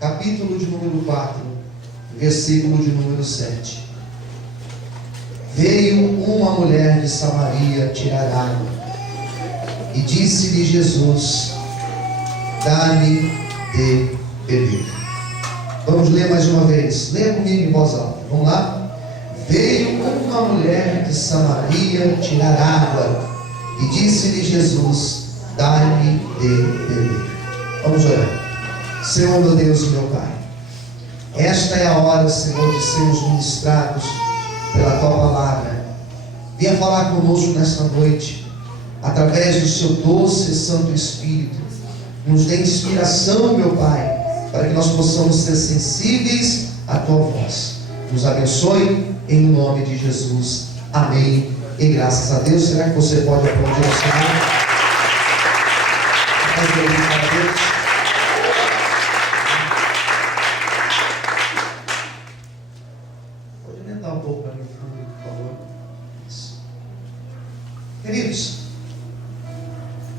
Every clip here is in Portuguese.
capítulo de número 4, versículo de número 7. Veio uma mulher de Samaria tirar água, e disse-lhe Jesus: dá-me de beber. Vamos ler mais uma vez. Leia comigo em voz alta. Vamos lá? Veio uma mulher de Samaria tirar água, e disse-lhe Jesus: dá-me de beber. Vamos orar. Senhor, meu Deus e meu Pai, esta é a hora, Senhor, de sermos ministrados pela Tua Palavra. Venha falar conosco nesta noite, através do Seu doce e Santo Espírito. Nos dê inspiração, meu Pai, para que nós possamos ser sensíveis à Tua voz. Nos abençoe, em nome de Jesus. Amém. E graças a Deus. Será que você pode aplaudir o Senhor? Pode aumentar um pouco para mim, por favor. Isso. Queridos,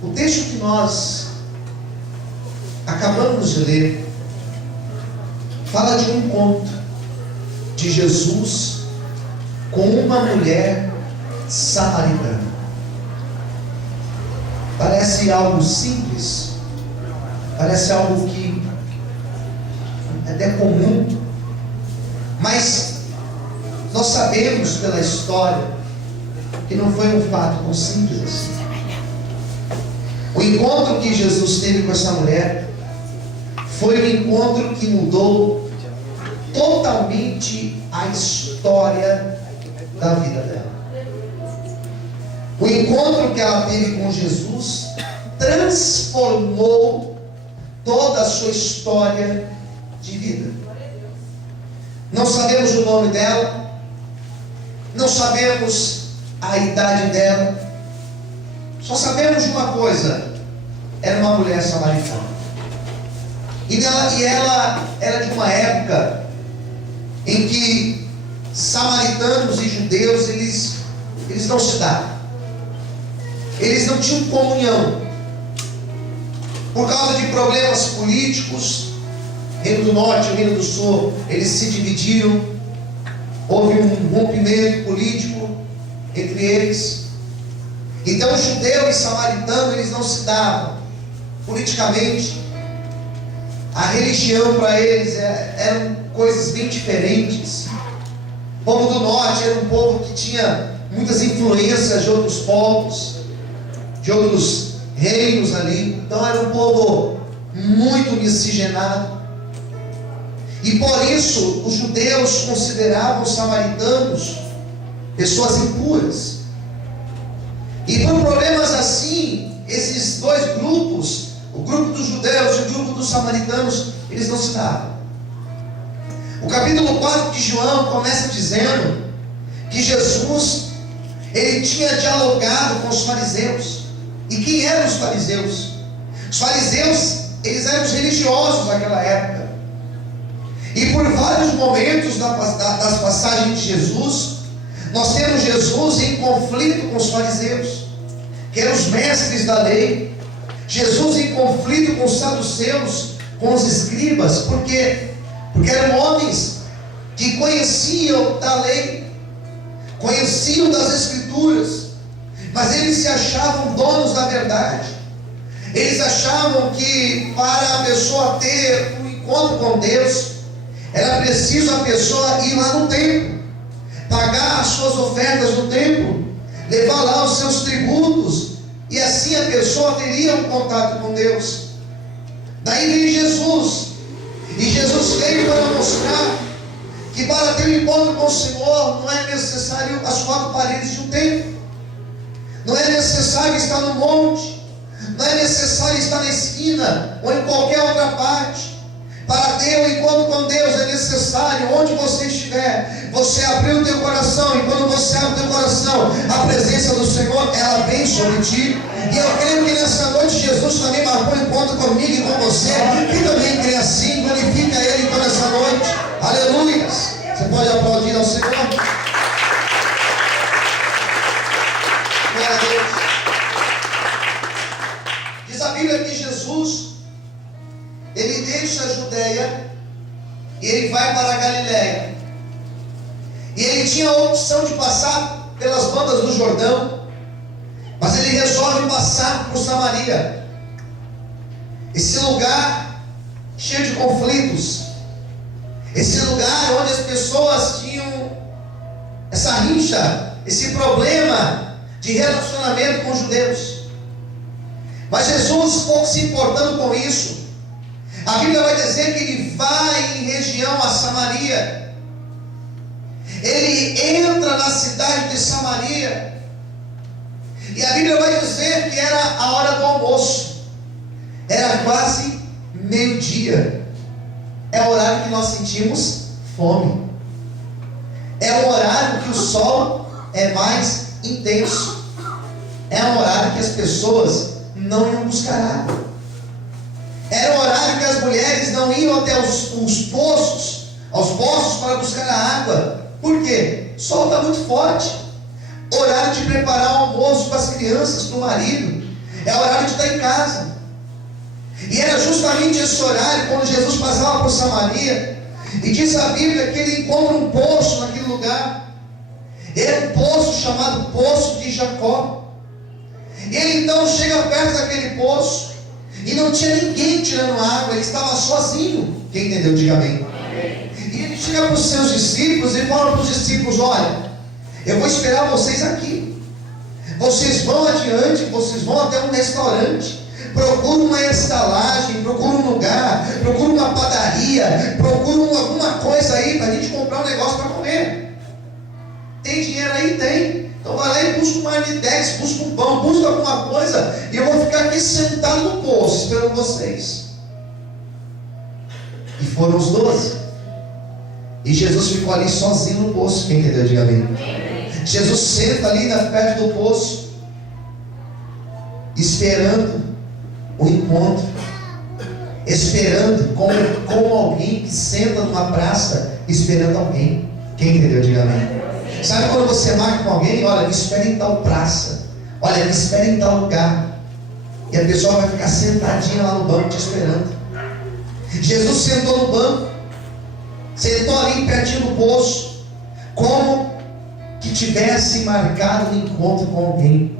o texto que nós acabamos de ler fala de um encontro de Jesus com uma mulher samaritana. Parece algo simples, parece algo que é até comum, mas nós sabemos pela história que não foi um fato tão simples assim. O encontro que Jesus teve com essa mulher foi um encontro que mudou totalmente a história da vida dela. O encontro que ela teve com Jesus transformou toda a sua história de vida. Não sabemos o nome dela, não sabemos a idade dela, só sabemos de uma coisa: era uma mulher samaritana. E ela era de uma época em que samaritanos e judeus, eles não se davam. Eles não tinham comunhão. Por causa de problemas políticos, Reino do Norte e Reino do Sul, eles se dividiram. Houve um rompimento político entre eles. Então judeu e samaritano, eles não se davam politicamente. A religião para eles eram coisas bem diferentes. O povo do norte era um povo que tinha muitas influências de outros povos, de outros reinos ali. Então era um povo muito miscigenado. E por isso os judeus consideravam os samaritanos pessoas impuras. E por problemas assim, esses dois grupos, o grupo dos judeus e o grupo dos samaritanos, eles não se davam. O capítulo 4 de João começa dizendo que Jesus, ele tinha dialogado com os fariseus. E quem eram os fariseus? Os fariseus, eles eram os religiosos daquela época. E por vários momentos das passagens de Jesus, nós temos Jesus em conflito com os fariseus, que eram os mestres da lei. Jesus em conflito com os saduceus, com os escribas, porque eram homens que conheciam da lei, conheciam das escrituras, mas eles se achavam donos da verdade. Eles achavam que para a pessoa ter um encontro com Deus, era preciso a pessoa ir lá no templo, pagar as suas ofertas no templo, levar lá os seus tributos, e assim a pessoa teria um contato com Deus. Daí vem Jesus, e Jesus veio para mostrar que para ter um encontro com o Senhor não é necessário as quatro paredes de um templo, não é necessário estar no monte, não é necessário estar na esquina ou em qualquer outra parte. Para ter um encontro com Deus é necessário, onde você estiver, você abrir o teu coração. E quando você abre o teu coração, a presença do Senhor, ela vem sobre ti. E eu creio que nessa noite Jesus também marcou um encontro comigo e com você, que também crê assim. Glorifica Ele então nessa noite. Aleluia. Você pode aplaudir ao Senhor. Glória a Deus. Diz a Bíblia que Jesus, Ele deixa a Judeia e ele vai para a Galileia. E ele tinha a opção de passar pelas bandas do Jordão, mas ele resolve passar por Samaria. Esse lugar cheio de conflitos, esse lugar onde as pessoas tinham essa rixa, esse problema de relacionamento com os judeus. Mas Jesus, pouco se importando com isso, a Bíblia vai dizer que ele vai em região a Samaria. Ele entra na cidade de Samaria, e a Bíblia vai dizer que era a hora do almoço, era quase meio-dia. É o horário que nós sentimos fome, é o horário que o sol é mais intenso, é um horário que as pessoas não iam buscar água, era o horário que as mulheres não iam até os poços, aos poços para buscar a água. Por quê? O sol está muito forte. Horário de preparar o almoço para as crianças, para o marido, é horário de estar em casa. E era justamente esse horário quando Jesus passava por Samaria, e diz a Bíblia que ele encontra um poço naquele lugar. Era um poço chamado Poço de Jacó. E ele então chega perto daquele poço, e não tinha ninguém tirando água, ele estava sozinho. Quem entendeu, diga amém. E ele chega para os seus discípulos e fala para os discípulos: olha, eu vou esperar vocês aqui, vocês vão adiante, vocês vão até um restaurante, procura uma estalagem, procura um lugar, procura uma padaria, procura alguma coisa aí para a gente comprar um negócio para comer. Tem dinheiro aí? Tem. Então vai lá e busca um marmitex, busca um pão, busca alguma coisa, e eu vou ficar aqui sentado no poço esperando vocês. E foram os 12. E Jesus ficou ali sozinho no poço. Quem entendeu, diga amém. Jesus senta ali perto do poço, esperando o encontro, esperando como alguém que senta numa praça esperando alguém. Quem entendeu, diga amém. Sabe quando você marca com alguém? Olha, me espera em tal praça, olha, me espera em tal lugar, e a pessoa vai ficar sentadinha lá no banco te esperando. Jesus sentou no banco, sentou ali pertinho do poço, como que tivesse marcado um encontro com alguém,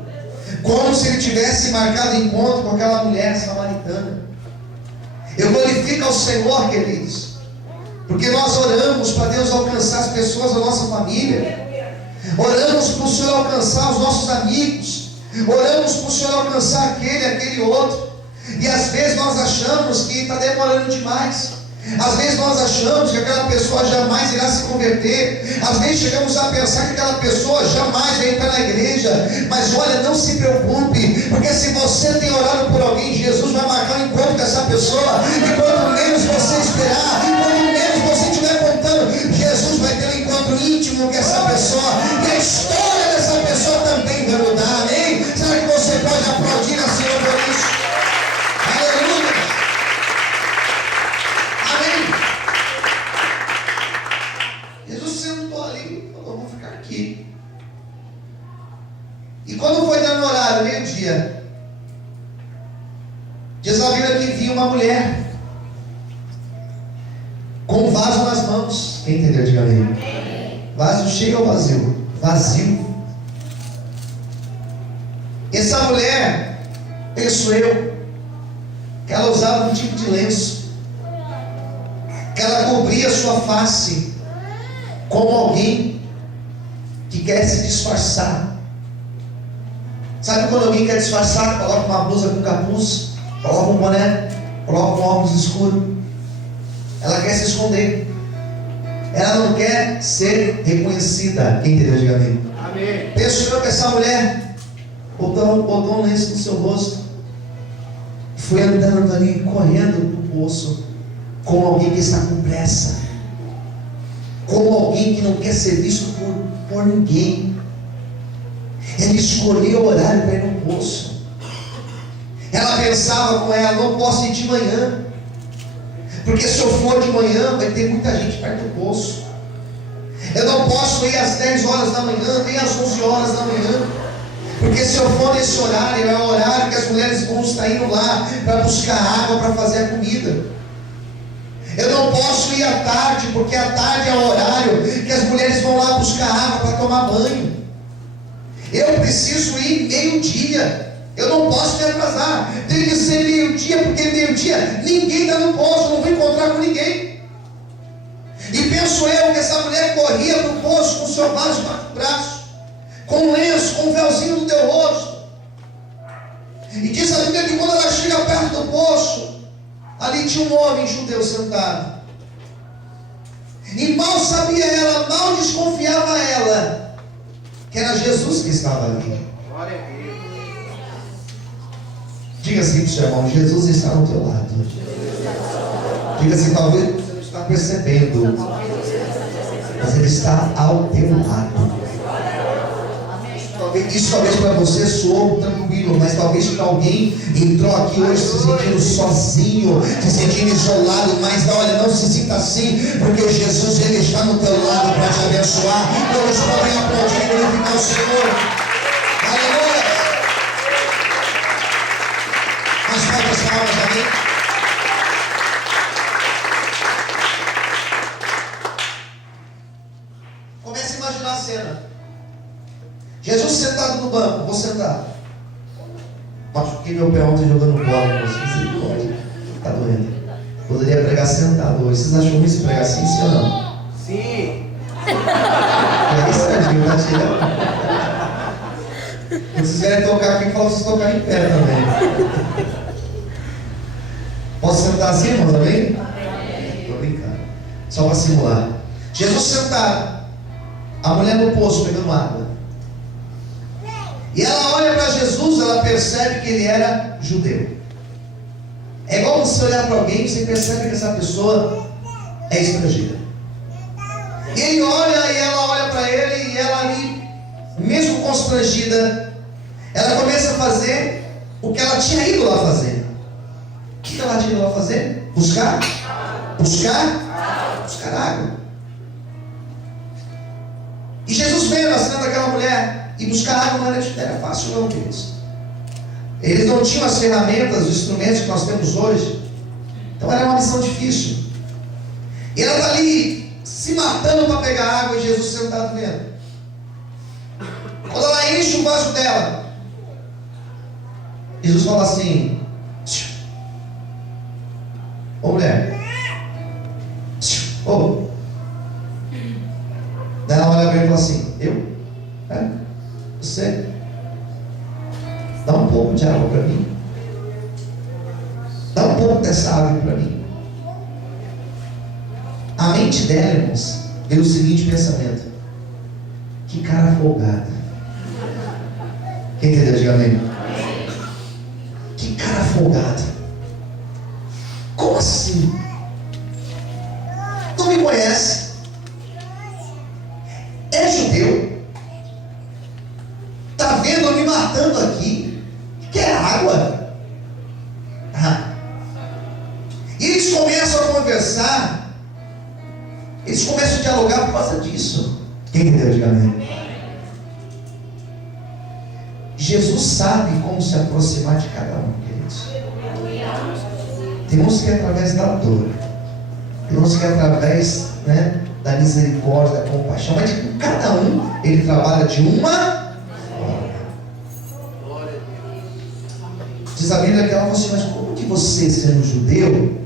como se ele tivesse marcado um encontro com aquela mulher samaritana. Eu glorifico ao Senhor, queridos, porque nós oramos para Deus alcançar as pessoas da nossa família, oramos para o Senhor alcançar os nossos amigos, oramos para o Senhor alcançar aquele outro, e às vezes nós achamos que está demorando demais. Às vezes nós achamos que aquela pessoa jamais irá se converter. Às vezes chegamos a pensar que aquela pessoa jamais vai entrar na igreja. Mas olha, não se preocupe, porque se você tem orado por alguém, Jesus vai marcar um encontro com essa pessoa. E quanto menos você esperar, quanto menos você estiver contando, Jesus vai ter um encontro íntimo com essa pessoa, e a história dessa pessoa também vai mudar. Amém? Será que você pode aplaudir a Senhor por isso? Aleluia! Jesus sentou ali e falou: vou ficar aqui. E quando foi dando horário, meio-dia, diz a Bíblia que vinha uma mulher com um vaso nas mãos. Quem entendeu? Diga amém. Vaso cheio ou vazio? Vazio. Essa mulher, penso eu, que ela usava um tipo de lenço, que ela cobria a sua face, como alguém que quer se disfarçar. Sabe quando alguém quer disfarçar? Coloca uma blusa com capuz, coloca um boné, coloca um óculos escuro. Ela quer se esconder, ela não quer ser reconhecida. Quem entendeu? Diga amém. Amém. Penso eu que essa mulher botou um lenço no seu rosto, foi andando ali, correndo para o poço, como alguém que está com pressa, como alguém que não quer ser visto por ninguém. Ela escolheu o horário para ir no poço. Ela pensava com ela: não posso ir de manhã, porque se eu for de manhã vai ter muita gente perto do poço. Eu não posso ir às 10 horas da manhã, nem às 11 horas da manhã, porque se eu for nesse horário, é o horário que as mulheres vão estar indo lá para buscar água para fazer a comida. ir à tarde, porque à tarde é o horário que as mulheres vão lá buscar água para tomar banho. Eu preciso ir meio-dia. Eu não posso me atrasar. Tem que ser meio-dia, porque meio-dia ninguém está no poço, não vou encontrar com ninguém. E penso eu que essa mulher corria para o poço com o seu vaso debaixo do braço, com um lenço, com um véuzinho no teu rosto. E diz a Bíblia que quando ela chega perto do poço, ali tinha um homem judeu sentado. E mal sabia ela, mal desconfiava ela, que era Jesus que estava ali. Glória a Deus. Diga assim para o seu irmão: Jesus está ao teu lado. Diga assim: talvez você não está percebendo, mas Ele está ao teu lado. Isso talvez para você soou tranquilo, mas talvez para alguém entrou aqui hoje se sentindo sozinho, se sentindo isolado. Mas olha, não se sinta assim, porque Jesus, Ele está no teu lado para te abençoar. Todos podem aplaudir e glorificar o Senhor. Aleluia. Mas falta essa alma também. Comece a imaginar a cena. Jesus sentado no banco, vou sentar. Machuquei meu pé ontem jogando bola. Está doendo. Poderia pregar sentado hoje. Vocês acham ruim se pregar assim, sim ou não? Sim. É isso, Tadinho, tá tirando. Se vocês querem tocar aqui, fala vocês tocarem em pé também. Posso sentar assim, irmão, também? Estou brincando. Só para simular. Jesus sentado. A mulher no poço pegando água. E ela olha para Jesus, ela percebe que ele era judeu. É igual você olhar para alguém e você percebe que essa pessoa é estrangeira. E ele olha e ela olha para ele, e ela ali, mesmo constrangida, ela começa a fazer o que ela tinha ido lá fazer. O que ela tinha ido lá fazer? Buscar água. E Jesus veio na cena daquela mulher. E buscar água não era fácil não, queridos. Eles não tinham as ferramentas, os instrumentos que nós temos hoje. Então era uma missão difícil. E ela está ali se matando para pegar água, e Jesus sentado vendo. Quando ela enche o vaso dela, Jesus fala assim: ô mulher, ô. Daí ela olha para ele e fala assim: eu? Você? Dá um pouco de água para mim. Dá um pouco dessa água para mim. A mente dela, irmãos, veio o seguinte pensamento: que cara folgada. Quem entendeu? Diga amém. Que cara folgada. Como assim? Não me conhece? É judeu? Está vendo eu me matando aqui? Quer água? E eles começam a conversar. Eles começam a dialogar por causa disso. Quem entendeu? Diga amém. Jesus sabe como se aproximar de cada um, queridos. Tem uns que é através da dor. Tem uns que é através, da misericórdia, da compaixão. Mas com cada um, Ele trabalha de uma. Diz a Bíblia que ela falou assim: mas como que você, sendo judeu,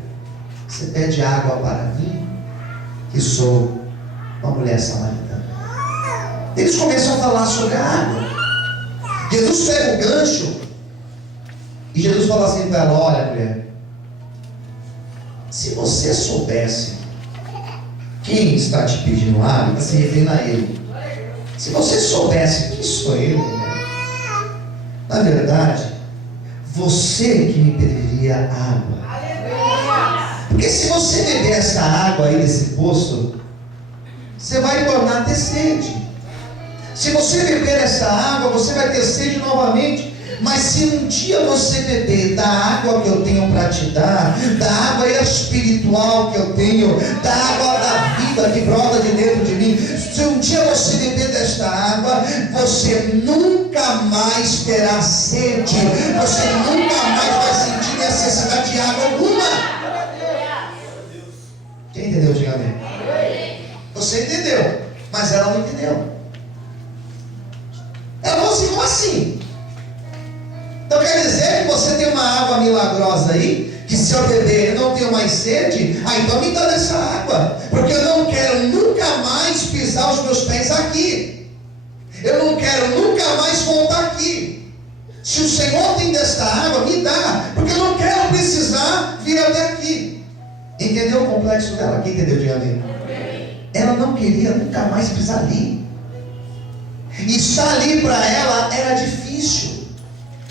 você pede água para mim, que sou uma mulher samaritana? Eles começam a falar sobre a água. Jesus pega o gancho e Jesus fala assim para ela: olha, mulher, se você soubesse quem está te pedindo água, está se referindo a ele. Se você soubesse que sou eu, mulher, na verdade, você que me pediria água. Porque se você beber essa água aí desse poço, você vai tornar a ter sede. Se você beber essa água, você vai ter sede novamente. Mas se um dia você beber da água que eu tenho para te dar, da água espiritual que eu tenho, da água da vida que brota de dentro de mim, se um dia você beber desta água, você nunca mais terá sede, você nunca mais vai sentir necessidade de água alguma. Quem Quem entendeu, diga amém. Você entendeu, mas ela não entendeu. Ela falou assim, como assim? Então quer dizer que você tem uma água milagrosa aí, que se eu beber eu não tenho mais sede? Então me dá essa água, porque eu não quero nunca mais pisar os meus pés aqui. Eu não quero nunca mais voltar aqui. Se o Senhor tem desta água, me dá, porque eu não quero precisar vir até aqui. Entendeu o complexo dela? Quem entendeu, diga amém. Ela não queria nunca mais pisar ali. E estar ali para ela era difícil.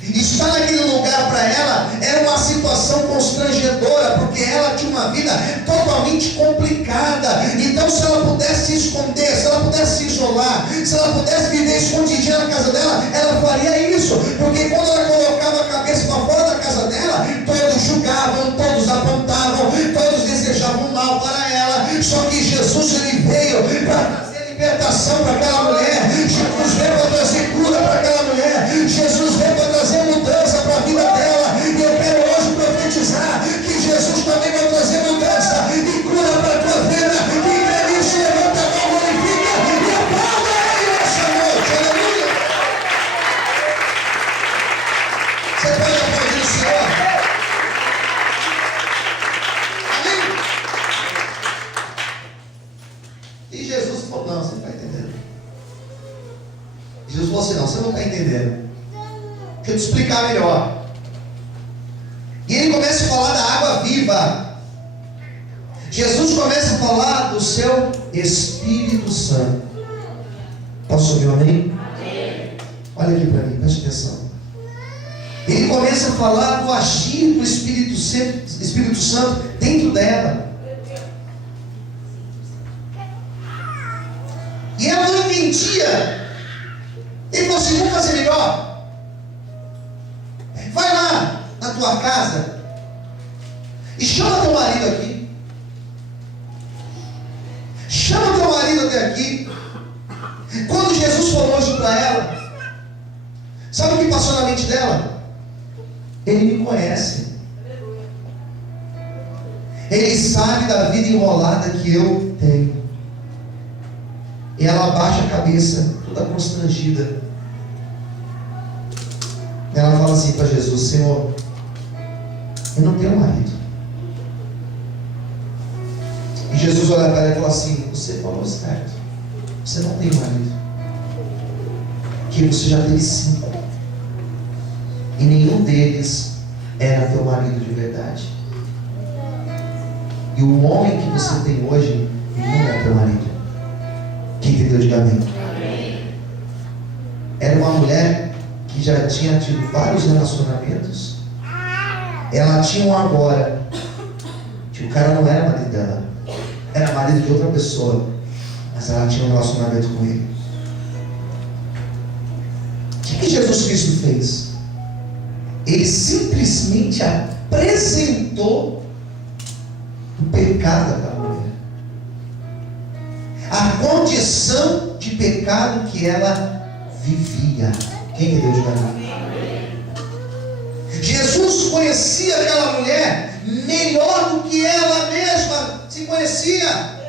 Estar naquele lugar para ela era uma situação constrangedora, porque ela tinha uma vida totalmente complicada. Então, se ela pudesse se esconder, se ela pudesse se isolar, se ela pudesse viver escondidinha na casa dela, ela faria isso, porque quando ela colocava a cabeça para fora da casa dela, todos julgavam, todos apontavam, todos desejavam mal para ela. Só que Jesus, ele veio para trazer libertação para aquela mulher. Jesus veio para trazer cura para aquela mulher. Jesus veio para trazer mudança para a vida dela. E eu quero hoje profetizar que Jesus também vai trazer mudança e cura para a tua vida. E crê nisso, levanta a mão, glorifica e aplauda Ele essa noite. Aleluia. Você pode aplaudir o Senhor? Amém? E Jesus falou, não, você não está entendendo. Jesus falou assim, não, você não está entendendo. Deixa eu te explicar melhor. E ele começa a falar da água viva. Jesus começa a falar do seu Espírito Santo. Posso ouvir um amém? Amém. Olha aqui para mim, preste atenção. Ele começa a falar do agir do Espírito Santo dentro dela. E ela não entendia. Ele falou assim, vamos fazer melhor. Vai lá na tua casa e chama teu marido aqui. Chama teu marido até aqui. Quando Jesus falou isso para ela, sabe o que passou na mente dela? Ele me conhece. Ele sabe da vida enrolada que eu tenho. E ela abaixa a cabeça, toda constrangida. Ela fala assim para Jesus, Senhor, eu não tenho marido. E Jesus olha para ela e fala assim, você falou certo, você não tem marido, que você já teve 5, e nenhum deles era teu marido de verdade. E o homem que você tem hoje não é teu marido. Quem entendeu, diga amém. Era uma mulher que já tinha tido vários relacionamentos. Ela tinha um agora, que o cara não era marido dela, era marido de outra pessoa, mas ela tinha um relacionamento com ele. O que Jesus Cristo fez? Ele simplesmente apresentou o pecado daquela mulher, a condição de pecado que ela vivia. Quem entendeu de verdade? Jesus conhecia aquela mulher melhor do que ela mesma se conhecia.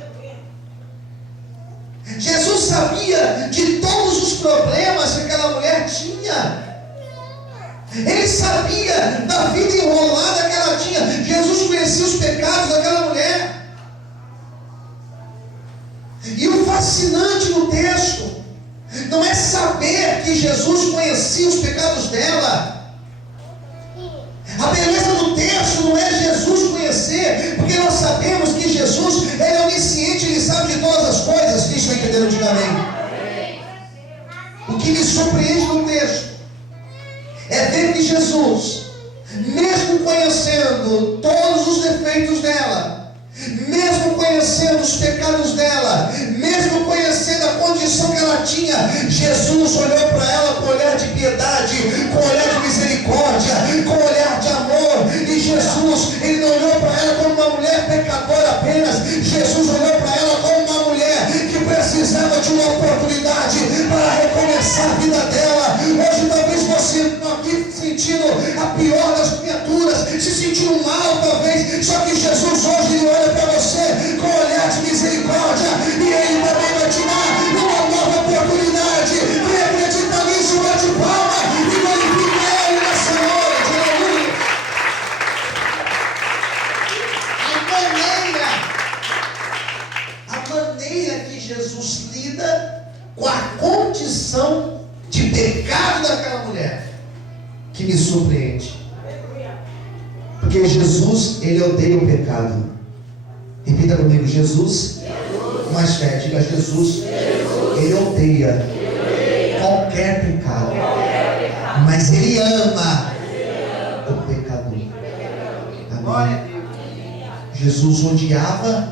Jesus sabia de todos os problemas que aquela mulher tinha. Ele sabia da vida enrolada que ela tinha. Jesus conhecia os pecados daquela mulher. E o fascinante no texto não é saber que Jesus conhecia os pecados dela. A beleza do texto não é Jesus conhecer, porque nós sabemos que Jesus é onisciente, Ele sabe de todas as coisas. Quem está entendendo, diga amém. O que me surpreende no texto é ver que Jesus, mesmo conhecendo todos os defeitos dela, mesmo conhecendo os pecados dela, mesmo conhecendo a condição que ela tinha, Jesus olhou para ela com olhar de piedade, com olhar de misericórdia, com olhar de amor. E Jesus, Ele não olhou para ela como uma mulher pecadora apenas. Jesus olhou para ela como uma mulher que precisava de uma oportunidade para recomeçar a vida dela. Hoje talvez você está aqui sentindo a pior das criaturas, se sentindo mal talvez, só que Jesus hoje Ele olha para você com Jesus lida com a condição de pecado daquela mulher que me surpreende. Porque Jesus, Ele odeia o pecado. Repita comigo: Jesus. Mais fé, diga: Jesus. Ele odeia qualquer pecado. Mas Ele ama o pecador. Amém. Jesus odiava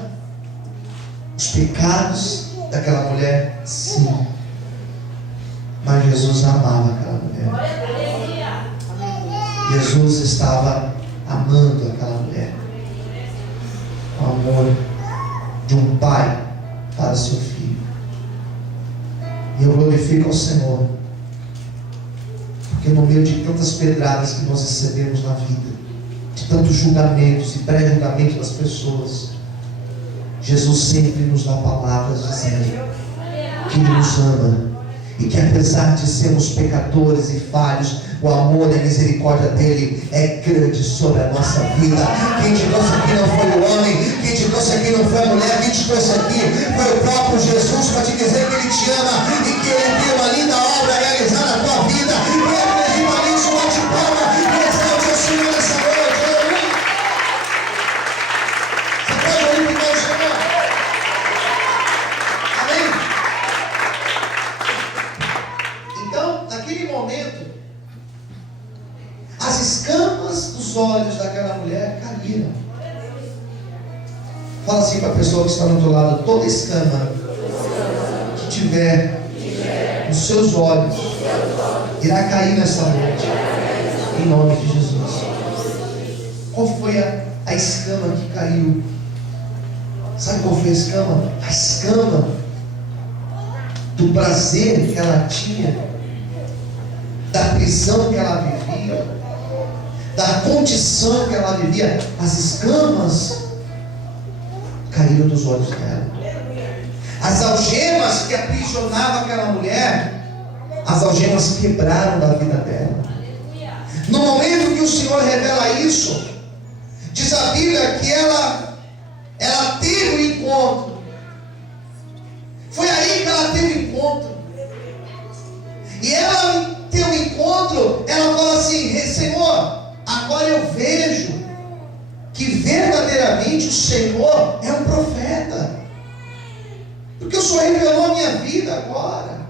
os pecados daquela mulher, sim. Mas Jesus amava aquela mulher. Jesus estava amando aquela mulher. O amor de um pai para seu filho. E eu glorifico ao Senhor, porque no meio de tantas pedradas que nós recebemos na vida, de tantos julgamentos e pré-julgamentos das pessoas, Jesus sempre nos dá palavras dizendo que Ele nos ama e que apesar de sermos pecadores e falhos, o amor e a misericórdia dele é grande sobre a nossa vida. Quem te trouxe aqui não foi o homem, quem te trouxe aqui não foi a mulher, quem te trouxe aqui foi o próprio Jesus para te dizer que Ele te ama e que Ele tem uma linda obra a realizar na tua vida. E acredita nisso, bate palma e exalte o Senhor nessa noite. Você pode glorificar o Senhor? Amém? Então, naquele momento, as escamas dos olhos daquela mulher caíram. Fala assim para a pessoa que está do outro lado: toda escama que tiver nos seus olhos irá cair nessa noite, em nome de Jesus. Qual foi a escama que caiu? Sabe qual foi a escama? A escama do prazer que ela tinha, da prisão que ela vivia, da condição que ela vivia. As escamas caíram dos olhos dela. As algemas que aprisionavam aquela mulher, as algemas quebraram da vida dela. No momento que o Senhor revela isso, diz a Bíblia que ela teve um encontro. Foi aí que ela teve um encontro. E ela tem um encontro, ela fala assim: Senhor, agora eu vejo que verdadeiramente o Senhor é um profeta, porque o Senhor revelou a minha vida agora.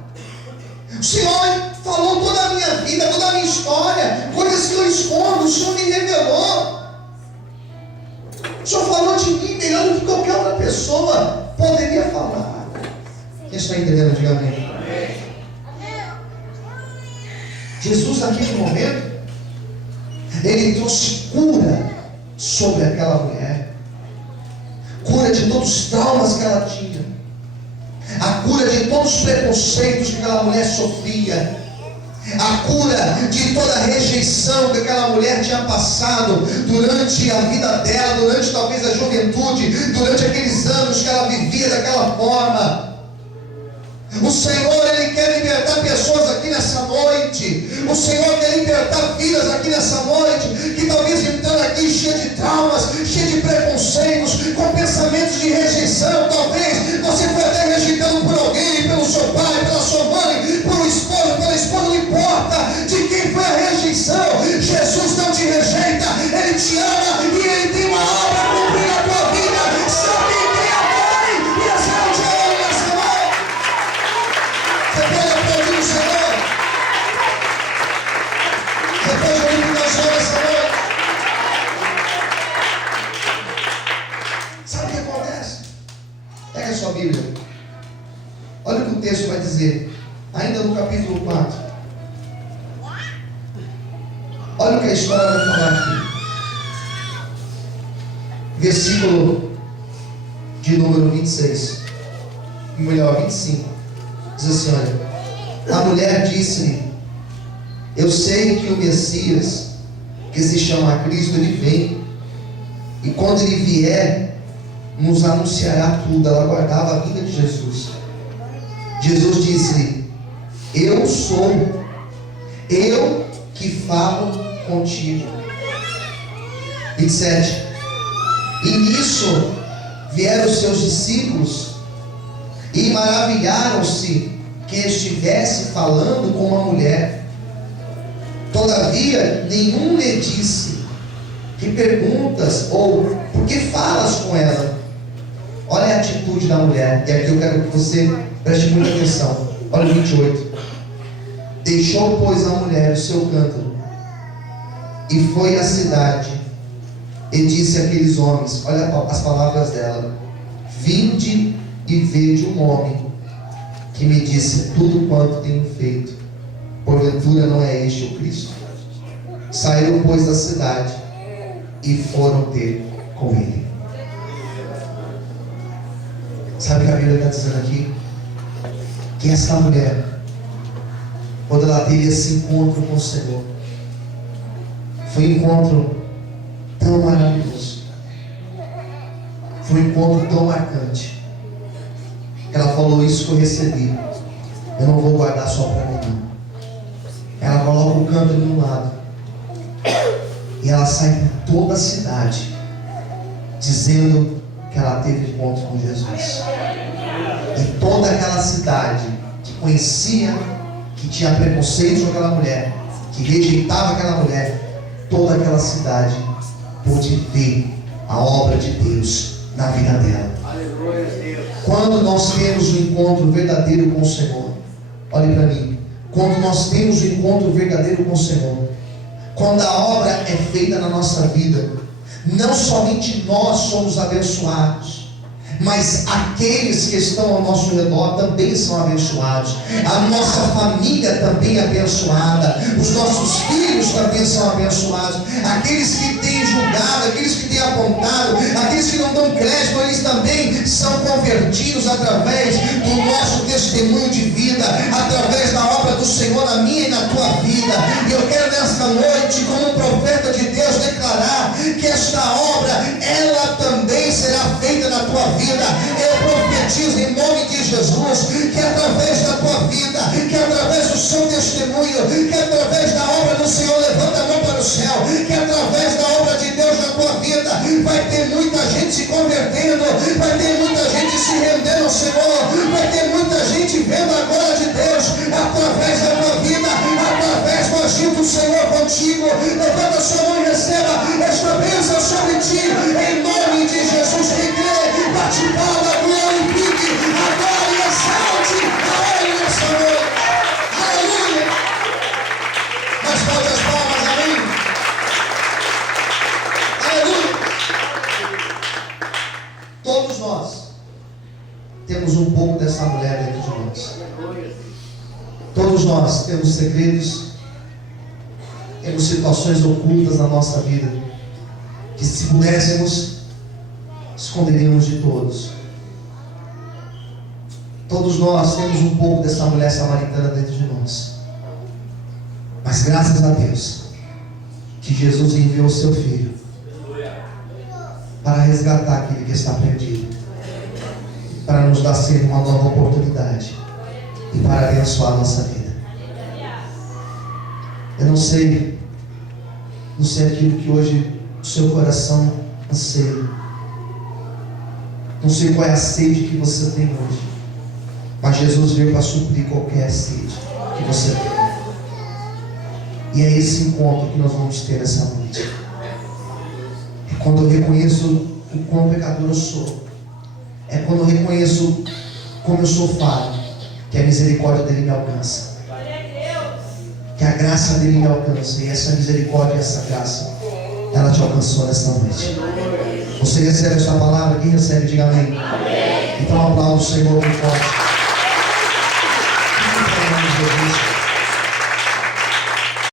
O Senhor falou toda a minha vida, toda a minha história, coisas que eu escondo, o Senhor me revelou. O Senhor falou de mim melhor do que qualquer outra pessoa poderia falar. Quem está entendendo? Diga amém. Jesus, naquele momento, Ele trouxe cura sobre aquela mulher, cura de todos os traumas que ela tinha, a cura de todos os preconceitos que aquela mulher sofria, a cura de toda a rejeição que aquela mulher tinha passado durante a vida dela, durante talvez a juventude, durante aqueles anos que ela vivia daquela forma. O Senhor, Ele quer libertar pessoas aqui nessa noite. O Senhor quer libertar vidas aqui nessa noite, que talvez entrando aqui cheia de traumas, cheia de preconceitos, com pensamentos de rejeição. Talvez você foi até rejeitado por alguém, pelo seu pai, pela sua mãe, por um esposo, pela esposa, não importa de quem foi a rejeição. Jesus não te rejeita, Ele te ama e Ele tem uma obra a cumprir na tua vida. Sabe quem adore e exalte a Ele nessa noite. Você pode aplaudir o Senhor? Você pode glorificar o Senhor nessa noite? Sabe o que acontece? Pega a sua Bíblia. Olha o que o texto vai dizer, ainda no capítulo 4. Olha o que a história vai falar aqui. Versículo de número 26. Melhor, 25. Diz assim: olha, a mulher disse-lhe: eu sei que o Messias, que se chama Cristo, Ele vem, e quando Ele vier, nos anunciará tudo. Ela aguardava a vinda de Jesus. Jesus disse-lhe: eu sou, eu que falo contigo. 27. E nisso vieram os seus discípulos e maravilharam-se que estivesse falando com uma mulher. Todavia, nenhum lhe disse: que perguntas? Ou por que falas com ela? Olha a atitude da mulher. E aqui eu quero que você preste muita atenção. Olha o 28. Deixou, pois, a mulher o seu cântaro e foi à cidade e disse àqueles homens, olha as palavras dela: vinde e vede um homem que me disse tudo quanto tenho feito. Porventura não é este o Cristo? Saíram, pois, da cidade e foram ter com ele. Sabe o que a Bíblia está dizendo aqui? Que essa mulher, quando ela teve esse encontro com o Senhor, foi um encontro tão maravilhoso, foi um encontro tão marcante, que ela falou: isso que eu recebi, eu não vou guardar só para mim não. Ela coloca o cântaro de um lado e ela sai por toda a cidade dizendo que ela teve encontro com Jesus. E toda aquela cidade que conhecia, que tinha preconceito com aquela mulher, que rejeitava aquela mulher, toda aquela cidade pôde ver a obra de Deus na vida dela. Quando nós temos um encontro verdadeiro com o Senhor, olhe para mim, quando nós temos um encontro verdadeiro com o Senhor, quando a obra é feita na nossa vida, não somente nós somos abençoados, mas aqueles que estão ao nosso redor também são abençoados. A nossa família também é abençoada. Os nossos filhos também são abençoados. Aqueles que têm julgado, aqueles que têm apontado, aqueles que não dão crédito, eles também são convertidos através do nosso testemunho de vida, através da obra do Senhor na minha e na tua vida. E eu quero nesta noite, como profeta de Deus, declarar que esta obra, ela também será feita na tua vida. Eu profetizo em nome de Jesus que através da tua vida, que através do seu testemunho, que através da obra do Senhor, levanta a mão para o céu, que através da obra de Deus na tua vida vai ter muita gente se convertendo, vai ter muita gente se rendendo ao Senhor, vai ter muita gente vendo a glória de Deus através da tua vida, através do agir do Senhor contigo. Levanta a sua mão e receba esta bênção sobre ti em nome de Jesus. Quem crê, bate palma, glorifique, adore e exalte a Ele nessa noite. Aleluia! Mas pode as palmas, amém? Aleluia! Todos nós temos um pouco dessa mulher dentro de nós. Todos nós temos segredos, temos situações ocultas na nossa vida, que se pudéssemos, esconderíamos de todos. Todos nós temos um pouco dessa mulher samaritana dentro de nós. Mas graças a Deus, que Jesus enviou o seu Filho para resgatar aquele que está perdido, para nos dar sempre uma nova oportunidade e para abençoar a nossa vida. Eu não sei aquilo que hoje o seu coração anseia. Não sei qual é a sede que você tem hoje, mas Jesus veio para suprir qualquer sede que você tem. E é esse encontro que nós vamos ter essa noite. É quando eu reconheço o quão pecador eu sou. É quando eu reconheço como eu sou falho, que a misericórdia dele me alcança, que a graça dele me alcança. E essa misericórdia e essa graça, ela te alcançou nesta noite. Você recebe essa palavra? Quem recebe, diga amém. Então aplauda o Senhor muito forte.